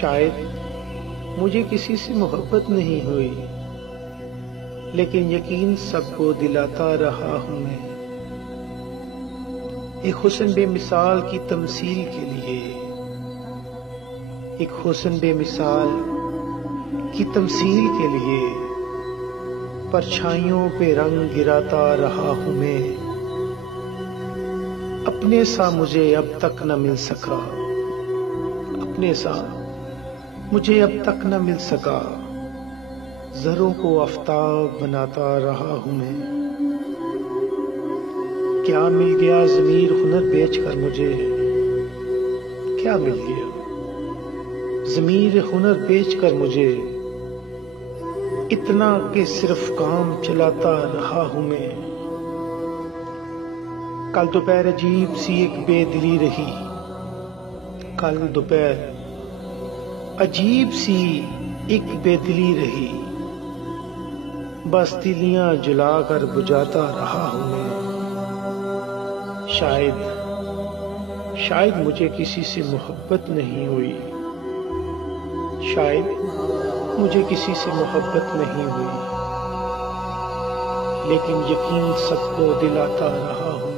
شاید مجھے کسی سے محبت نہیں ہوئی، لیکن یقین سب کو دلاتا رہا ہوں میں، ایک حسن بے مثال کی تمثیل کے لیے، ایک حسن بے مثال کی تمثیل کے لیے پرچھائیوں پہ رنگ گراتا رہا ہوں میں، اپنے سا مجھے اب تک نہ مل سکا، اپنے سا مجھے اب تک نہ مل سکا، زروں کو آفتاب بناتا رہا ہوں میں، کیا مل گیا ضمیر ہنر بیچ کر مجھے، کیا مل گیا ضمیر ہنر بیچ کر مجھے، اتنا کہ صرف کام چلاتا رہا ہوں میں، کل دوپہر عجیب سی ایک بے دلی رہی، کل دوپہر عجیب سی ایک بے دلی رہی، بس تلیاں جلا کر بجھاتا رہا ہوں میں، شاید مجھے کسی سے محبت نہیں ہوئی، شاید مجھے کسی سے محبت نہیں ہوئی، لیکن یقین سب کو دلاتا رہا ہوں۔